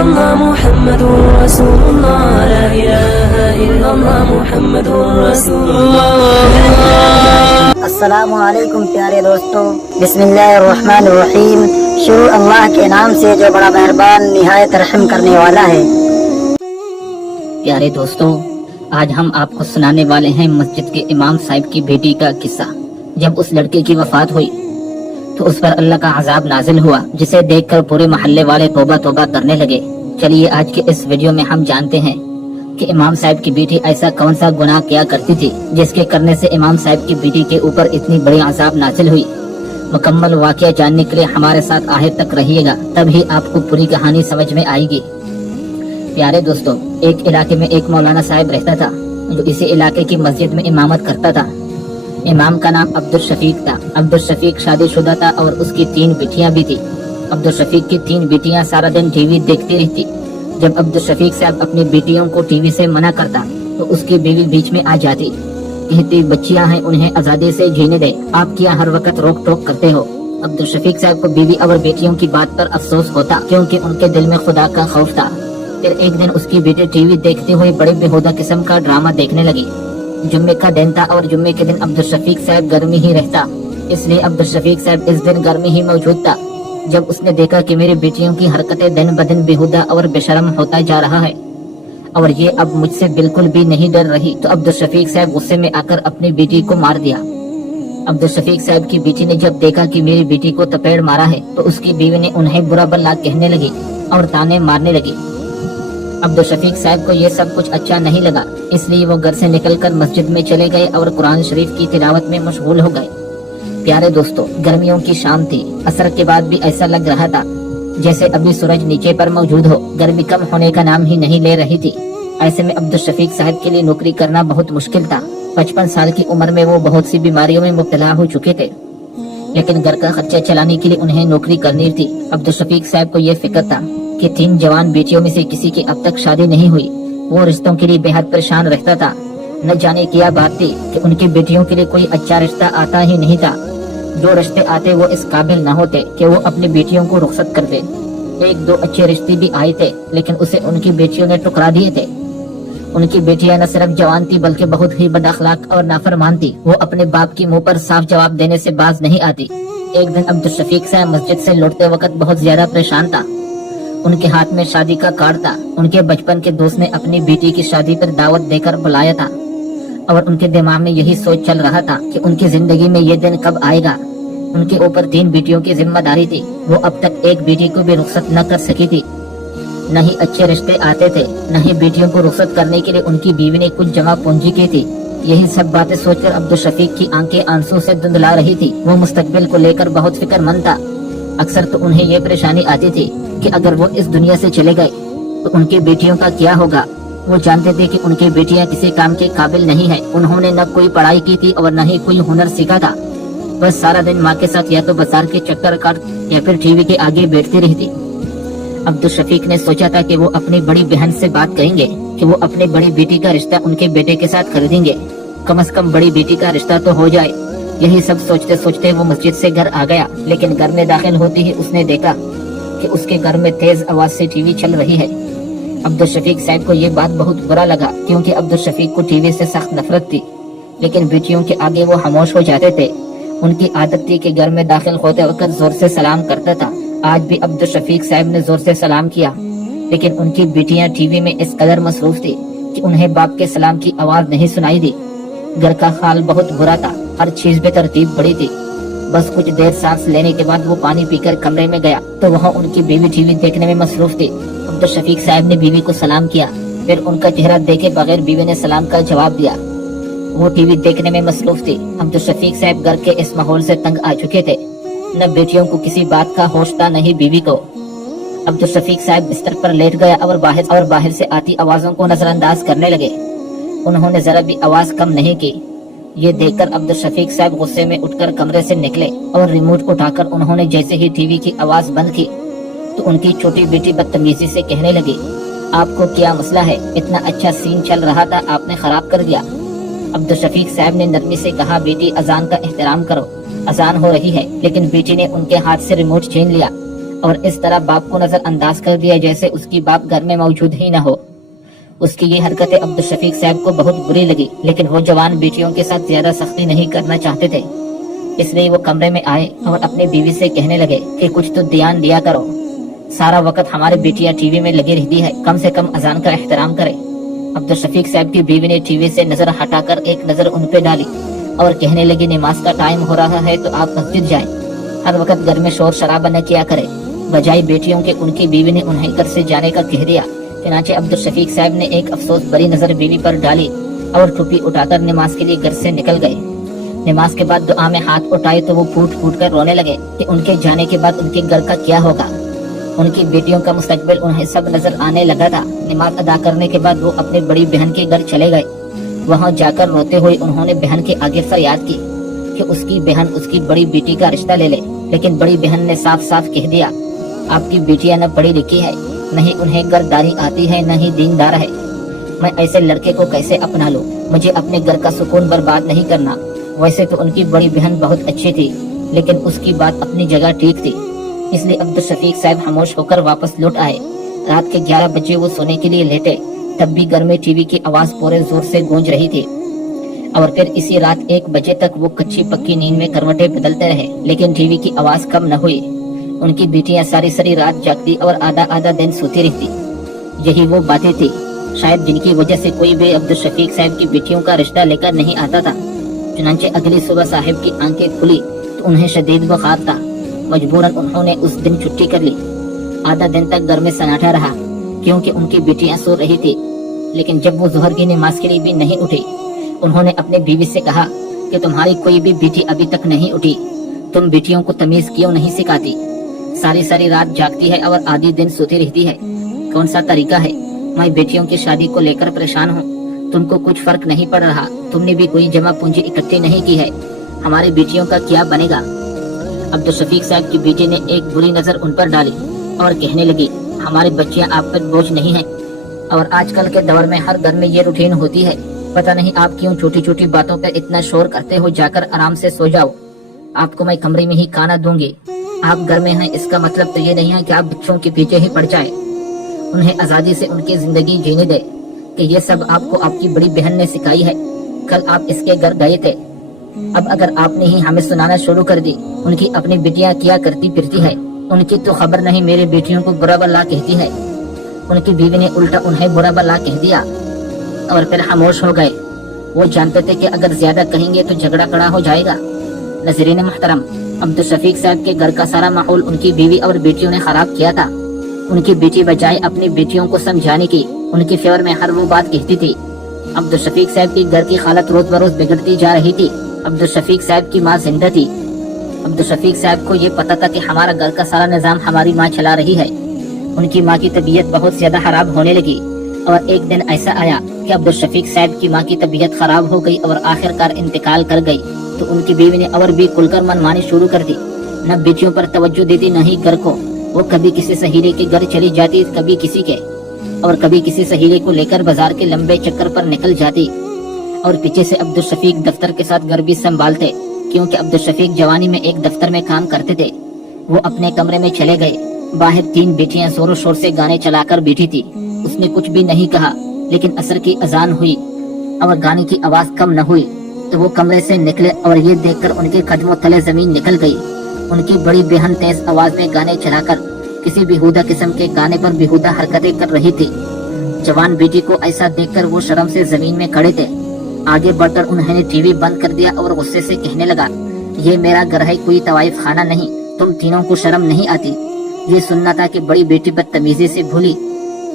الله محمد رسول الله لا إله إلا الله محمد رسول الله. السلام علیکم پیارے دوستو، بسم اللہ الرحمن الرحیم. شروع اللہ کے نام سے جو بڑا مہربان نہایت رحم کرنے والا ہے. پیارے دوستو، آج ہم آپ کو سنانے والے ہیں مسجد کے امام صاحب کی بیٹی کا قصہ. جب اس لڑکے کی وفات ہوئی تو اس پر اللہ کا عذاب نازل ہوا، جسے دیکھ کر پورے محلے والے توبہ توبہ کرنے لگے. چلیے آج کے اس ویڈیو میں ہم جانتے ہیں کہ امام صاحب کی بیٹی ایسا کون سا گناہ کیا کرتی تھی جس کے کرنے سے امام صاحب کی بیٹی کے اوپر اتنی بڑی عذاب نازل ہوئی. مکمل واقعہ جاننے کے لیے ہمارے ساتھ آخر تک رہیے گا، تب ہی آپ کو پوری کہانی سمجھ میں آئے گی. پیارے دوستو، ایک علاقے میں ایک مولانا صاحب رہتا تھا جو اسی علاقے کی مسجد میں امامت کرتا تھا. امام کا نام عبدالشفیق تھا. عبدالشفیق شادی شدہ تھا اور اس کی 3 بیٹیاں بھی تھی. عبدالشفیق کی 3 بیٹیاں سارا دن ٹی وی دیکھتی رہتی. جب عبدالشفیق صاحب اپنی بیٹیوں کو ٹی وی سے منع کرتا تو اس کی بیوی بیچ میں آ جاتی، کہتی بچیاں ہیں انہیں آزادی سے جینے دے، آپ کیا ہر وقت روک ٹوک کرتے ہو. عبدالشفیق صاحب کو بیوی اور بیٹیوں کی بات پر افسوس ہوتا کیونکہ ان کے دل میں خدا کا خوف تھا. پھر ایک دن اس کی بیٹی ٹی وی دیکھتے ہوئے بڑے بےہودہ قسم کا ڈرامہ دیکھنے لگی. جمعے کا دن تھا اور جمعے کے دن عبدالشفیق صاحب گھر میں ہی رہتا، اس لیے عبدالشفیق صاحب اس دن گھر میں ہی موجود تھا. جب اس نے دیکھا کہ میری بیٹیوں کی حرکتیں دن بدن بےہودہ اور بے شرم ہوتا جا رہا ہے اور یہ اب مجھ سے بالکل بھی نہیں ڈر رہی، تو عبدالشفیق صاحب غصے میں آ کر اپنی بیٹی کو مار دیا. عبدالشفیق صاحب کی بیٹی نے جب دیکھا کہ میری بیٹی کو تپیڑ مارا ہے تو اس کی بیوی نے انہیں برا بھلا کہنے لگی اور تانے مارنے لگی. عبدالشفیق صاحب کو یہ سب کچھ اچھا نہیں لگا، اس لیے وہ گھر سے نکل کر مسجد میں چلے گئے اور قرآن شریف کی تلاوت میں مشغول ہو گئے. پیارے دوستو، گرمیوں کی شام تھی. عصر کے بعد بھی ایسا لگ رہا تھا جیسے ابھی سورج نیچے پر موجود ہو. گرمی کم ہونے کا نام ہی نہیں لے رہی تھی. ایسے میں عبدالشفیق صاحب کے لیے نوکری کرنا بہت مشکل تھا. 55 سال کی عمر میں وہ بہت سی بیماریوں میں مبتلا ہو چکے تھے، لیکن گھر کا خرچہ چلانے کے لیے انہیں نوکری کرنی تھی. عبدالشفیق صاحب کو یہ فکر تھا کہ 3 جوان بیٹیوں میں سے کسی کی اب تک شادی نہیں ہوئی. وہ رشتوں کے لیے بے حد پریشان رہتا تھا. نہ جانے کیا بات تھی کہ ان کی بیٹیوں کے لیے کوئی اچھا رشتہ آتا ہی نہیں تھا. جو رشتے آتے وہ اس قابل نہ ہوتے کہ وہ اپنی بیٹیوں کو رخصت کر دے. 1-2 اچھے رشتے بھی آئے تھے لیکن اسے ان کی بیٹیوں نے ٹکرا دیے تھے. ان کی بیٹیاں نہ صرف جوان تھی بلکہ بہت ہی بد اخلاق اور نافرمان تھی. وہ اپنے باپ کی منہ پر صاف جواب دینے سے باز نہیں آتی. ایک دن عبدالشفیق صاحب مسجد سے لوٹتے وقت بہت زیادہ پریشان تھا. ان کے ہاتھ میں شادی کا کارڈ تھا. ان کے بچپن کے دوست نے اپنی بیٹی کی شادی پر دعوت دے کر بلایا تھا اور ان کے دماغ میں یہی سوچ چل رہا تھا کہ ان کی زندگی میں یہ دن کب آئے گا. ان کے اوپر 3 بیٹیوں کی ذمہ داری تھی. وہ اب تک ایک بیٹی کو بھی رخصت نہ کر سکی تھی. نہ ہی اچھے رشتے آتے تھے، نہ ہی بیٹیوں کو رخصت کرنے کے لیے ان کی بیوی نے کچھ جمع پونجی کی تھی. یہی سب باتیں سوچ کر عبدالشفیق کی آنکھیں آنسو سے دھندلا رہی تھی. وہ مستقبل کو لے کر بہت فکر مند تھا. اکثر تو انہیں یہ پریشانی آتی تھی کہ اگر وہ اس دنیا سے چلے گئے تو ان کی بیٹیوں کا کیا ہوگا. وہ جانتے تھے کہ ان کی بیٹیاں کسی کام کے قابل نہیں ہیں. انہوں نے نہ کوئی پڑھائی کی تھی اور نہ ہی کوئی ہنر سیکھا تھا. بس سارا دن ماں کے ساتھ یا تو بازار کے چکر کاٹ یا پھر ٹی وی کے آگے بیٹھتی رہتی. عبدالشفیق نے سوچا تھا کہ وہ اپنی بڑی بہن سے بات کریں گے کہ وہ اپنی بڑی بیٹی کا رشتہ ان کے بیٹے کے ساتھ کر دیں گے. کم از کم بڑی بیٹی کا رشتہ تو ہو جائے. یہی سب سوچتے سوچتے وہ مسجد سے گھر آ گیا، لیکن گھر میں داخل ہوتے ہی اس نے دیکھا کہ اس کے گھر میں تیز آواز سے ٹی وی چل رہی ہے. عبدالشفیق صاحب کو یہ بات بہت برا لگا کیونکہ عبدالشفیق کو ٹی وی سے سخت نفرت تھی، لیکن بیٹیوں کے آگے وہ خاموش ہو جاتے تھے. ان کی عادت تھی کہ گھر میں داخل ہوتے وقت زور سے سلام کرتا تھا. آج بھی عبدالشفیق صاحب نے زور سے سلام کیا، لیکن ان کی بیٹیاں ٹی وی میں اس قدر مصروف تھی کہ انہیں باپ کے سلام کی آواز نہیں سنائی دی. گھر کا حال بہت برا تھا. ہر چیز بے ترتیب پڑی تھی. بس کچھ دیر سانس لینے کے بعد وہ پانی پی کر کمرے میں گیا تو وہاں ان کی بیوی ٹی وی دیکھنے میں مصروف تھی. عبدالشفیق صاحب نے بیوی کو سلام کیا، پھر ان کا چہرہ دیکھے بغیر بیوی نے سلام کا جواب دیا. وہ ٹی وی دیکھنے میں مصروف تھی. عبدالشفیق صاحب گھر کے اس ماحول سے تنگ آ چکے تھے. نہ بیٹیوں کو کسی بات کا ہوش تھا، نہ ہی بیوی کو. عبدالشفیق صاحب بستر پر لیٹ گیا اور باہر سے آتی آوازوں کو نظر انداز کرنے لگے. انہوں نے ذرا بھی آواز کم نہیں کی. یہ دیکھ کر عبدالشفیق صاحب غصے میں اٹھ کر کمرے سے نکلے اور ریموٹ اٹھا کر انہوں نے جیسے ہی ٹی وی کی آواز بند کی تو ان کی چھوٹی بیٹی بدتمیزی سے کہنے لگی، آپ کو کیا مسئلہ ہے؟ اتنا اچھا سین چل رہا تھا، آپ نے خراب کر دیا. عبدالشفیق صاحب نے نرمی سے کہا، بیٹی اذان کا احترام کرو، اذان ہو رہی ہے. لیکن بیٹی نے ان کے ہاتھ سے ریموٹ چھین لیا. اور اس طرح باپ کو نظر انداز کر دیا جیسے اس کی باپ گھر میں موجود ہی نہ ہو۔ اس کی یہ حرکتیں عبدالشفیق صاحب کو بہت بری لگی، لیکن وہ جوان بیٹیوں کے ساتھ زیادہ سختی نہیں کرنا چاہتے تھے، اس لیے وہ کمرے میں آئے اور اپنی بیوی سے کہنے لگے کہ کچھ تو دھیان دیا کرو، سارا وقت ہماری بیٹیاں ٹی وی میں لگی رہتی ہے، کم سے کم اذان کا احترام کرے۔ عبدالشفیق صاحب کی بیوی نے ٹی وی سے نظر ہٹا کر ایک نظر ان پہ ڈالی اور کہنے لگی نماز کا ٹائم ہو رہا ہے تو آپ مسجد جائیں، ہر وقت گھر میں شور شرابہ نہ کیا کرے۔ بجائے بیٹیوں کے ان کی بیوی نے انہیں گھر سے جانے کا کہہ دیا۔ چنانچہ عبدالشفیق صاحب نے ایک افسوس بری نظر بیوی پر ڈالی اور ٹوپی اٹھا کر نماز کے لیے گھر سے نکل گئے۔ نماز کے بعد دعا میں ہاتھ اٹھائے تو وہ پھوٹ پھوٹ کر رونے لگے کہ ان کے جانے کے بعد ان کے گھر کا کیا ہوگا، ان کی بیٹیوں کا مستقبل انہیں سب نظر آنے لگا تھا۔ نماز ادا کرنے کے بعد وہ اپنی بڑی بہن کے گھر چلے گئے۔ وہاں جا کر روتے ہوئے انہوں نے بہن کے آگے فریاد کی کہ اس کی بہن اس کی بڑی بیٹی کا رشتہ لے لے، لیکن بڑی بہن نے صاف صاف کہہ دیا آپ کی بیٹیاں نہ پڑھی لکھی ہے، نہ ہی انہیں گھرداری آتی ہے، نہ ہی دیندار ہے، میں ایسے لڑکے کو کیسے اپنا لوں، مجھے اپنے گھر کا سکون برباد نہیں کرنا۔ ویسے تو ان کی بڑی بہن بہت اچھی تھی، لیکن اس کی بات اپنی جگہ ٹھیک تھی، اس لیے عبدالشفیق صاحب خاموش ہو کر واپس لوٹ آئے۔ رات کے 11 بجے وہ سونے کے لیے لیٹے، تب بھی گھر میں ٹی وی کی آواز پورے زور سے گونج رہی تھی، اور پھر اسی رات 1 بجے تک وہ کچی پکی نیند میں کروٹیں بدلتے رہے، لیکن ٹی وی کی آواز کم نہ ہوئی۔ ان کی بیٹیاں ساری رات جاگتی اور آدھا دن سوتی رہتی۔ یہی وہ باتیں تھی شاید جن کی وجہ سے کوئی بھی عبدالشفیق صاحب کی بیٹیوں کا رشتہ لے کر نہیں آتا تھا۔ چنانچہ اگلی صبح صاحب کی آنکھیں کھلی تو انہیں شدید بخار تھا، مجبوراً انہوں نے اس دن چھٹی کر لی۔ آدھا دن تک گھر میں سناٹا رہا کیونکہ ان کی بیٹیاں سو رہی تھی، لیکن جب وہ ظہر کی نماز کے لیے بھی نہیں اٹھی، انہوں نے اپنے بیوی سے کہا کہ تمہاری کوئی بھی بیٹی ابھی تک نہیں اٹھی، تم بیٹیوں کو تمیز کیوں نہیں سکھاتی؟ ساری رات جاگتی ہے اور آدھی دن سوتی رہتی ہے، کون سا طریقہ ہے؟ میں بیٹیوں کی شادی کو لے کر پریشان ہوں، تم کو کچھ فرق نہیں پڑ رہا، تم نے بھی کوئی جمع پونجی اکٹھی نہیں کی ہے، ہماری بیٹیوں کا کیا بنے گا؟ عبدالشفیق صاحب کی بیٹی نے ایک بری نظر ان پر ڈالی اور کہنے لگی ہماری بچیاں آپ پر بوجھ نہیں ہیں، اور آج کل کے دور میں ہر گھر میں یہ روٹین ہوتی ہے، پتہ نہیں آپ کیوں چھوٹی چھوٹی باتوں پر اتنا شور کرتے ہو، جا کر آرام سے سو جاؤ، آپ کو میں کمرے میں ہی کھانا دوں گی، آپ گھر میں ہیں اس کا مطلب تو یہ نہیں ہے کہ آپ بچوں کے پیچھے ہی پڑ جائیں، انہیں آزادی سے ان کی زندگی جینے دے، کہ یہ سب آپ کو آپ کی بڑی بہن نے سکھائی ہے، کل آپ اس کے گھر گئے تھے، اب اگر آپ نے ہی ہمیں سنانا شروع کر دی ان کی اپنی بیٹیاں کیا کرتی پھرتی ہے، ان کی تو خبر نہیں میری بیٹیوں کو برا بلا کہتی ہے۔ ان کی بیوی نے الٹا انہیں برا بلا کہہ دیا اور پھر خاموش ہو گئے۔ وہ جانتے تھے کہ اگر زیادہ کہیں گے تو جھگڑا کڑا ہو جائے گا۔ ناظرین محترم، عبدالشفیق صاحب کے گھر کا سارا ماحول ان کی بیوی اور بیٹیوں نے خراب کیا تھا۔ ان کی بیٹی بجائے اپنی بیٹیوں کو سمجھانے کی ان کے فیور میں ہر وہ بات کہتی تھی۔ عبدالشفیق صاحب کی گھر کی حالت روز بروز بگڑتی جا رہی تھی۔ عبدالشفیق صاحب کی ماں زندہ تھی۔ عبدالشفیق صاحب کو یہ پتا تھا کہ ہمارا گھر کا سارا نظام ہماری ماں چلا رہی ہے۔ ان کی ماں کی طبیعت بہت زیادہ خراب ہونے لگی، اور ایک دن ایسا آیا کہ عبدالشفیق صاحب کی ماں کی طبیعت خراب ہو گئی اور آخر کار انتقال کر گئی، تو ان کی بیوی نے اور بھی کھل کر منمانی شروع کر دی، نہ بیٹیوں پر توجہ دیتی نہ ہی گھر کو۔ وہ کبھی کسی سہیلے کے گھر چلی جاتی، کبھی کسی کے، اور کبھی کسی سہیلے کو لے کر بازار کے لمبے چکر پر نکل جاتی، اور پیچھے سے عبدالشفیق دفتر کے ساتھ گھر بھی سنبھالتے، کیونکہ عبدالشفیق جوانی میں ایک دفتر میں کام کرتے تھے۔ وہ اپنے کمرے میں چلے گئے، باہر 3 بیٹیاں زور و شور سے گانے چلا کر بیٹھی تھی۔ اس نے کچھ بھی نہیں کہا، لیکن عصر کی اذان ہوئی اور گانے کی آواز کم نہ ہوئی تو وہ کمرے سے نکلے، اور یہ دیکھ کر ان کے قدموں تلے زمین نکل گئی۔ ان کی بڑی بہن تیز آواز میں گانے چلا کر کسی بیہودہ قسم کے گانے پر بیہودہ حرکتیں کر رہی تھی۔ جوان بیٹی کو ایسا دیکھ کر وہ شرم سے زمین میں کھڑے تھے۔ آگے بڑھ کر انہوں نے ٹی وی بند کر دیا اور غصے سے کہنے لگا، یہ میرا گھر ہے، کوئی طوائف خانہ نہیں، تم تینوں کو شرم نہیں آتی؟ یہ سننا تھا کہ بڑی بیٹی بدتمیزی سے بھولی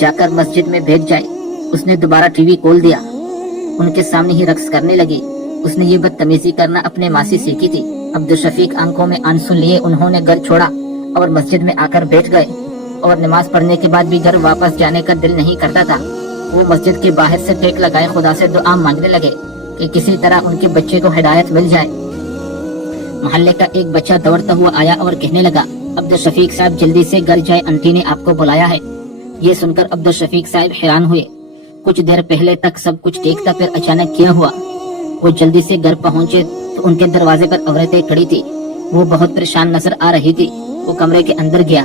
جا کر مسجد میں بیٹھ جائے۔ اس نے دوبارہ ٹی وی کھول دیا، ان کے سامنے ہی رقص کرنے لگی۔ اس نے یہ بدتمیزی کرنا اپنے ماں سے سیکھی تھی۔ عبدالشفیق آنکھوں میں آنسو لیے انہوں نے گھر چھوڑا اور مسجد میں آ کر بیٹھ گئے، اور نماز پڑھنے کے بعد بھی گھر واپس جانے کا دل نہیں کرتا تھا۔ وہ مسجد کے باہر سے ٹیک لگائے خدا سے دعا مانگنے لگے کہ کسی طرح ان کے بچے کو ہدایت مل جائے۔ محلے کا ایک بچہ دوڑتا ہوا آیا اور کہنے لگا، عبدالشفیق صاحب جلدی سے گھر جائے، انٹی نے آپ کو بلایا ہے۔ یہ سن کر عبدالشفیق صاحب حیران ہوئے۔ کچھ دیر پہلے تک سب کچھ ٹھیک تھا، پھر اچانک کیا ہوا؟ وہ جلدی سے گھر پہنچے تو ان کے دروازے پر عورتیں کھڑی تھی۔ وہ بہت پریشان نظر آ رہی تھی۔ وہ کمرے کے اندر گیا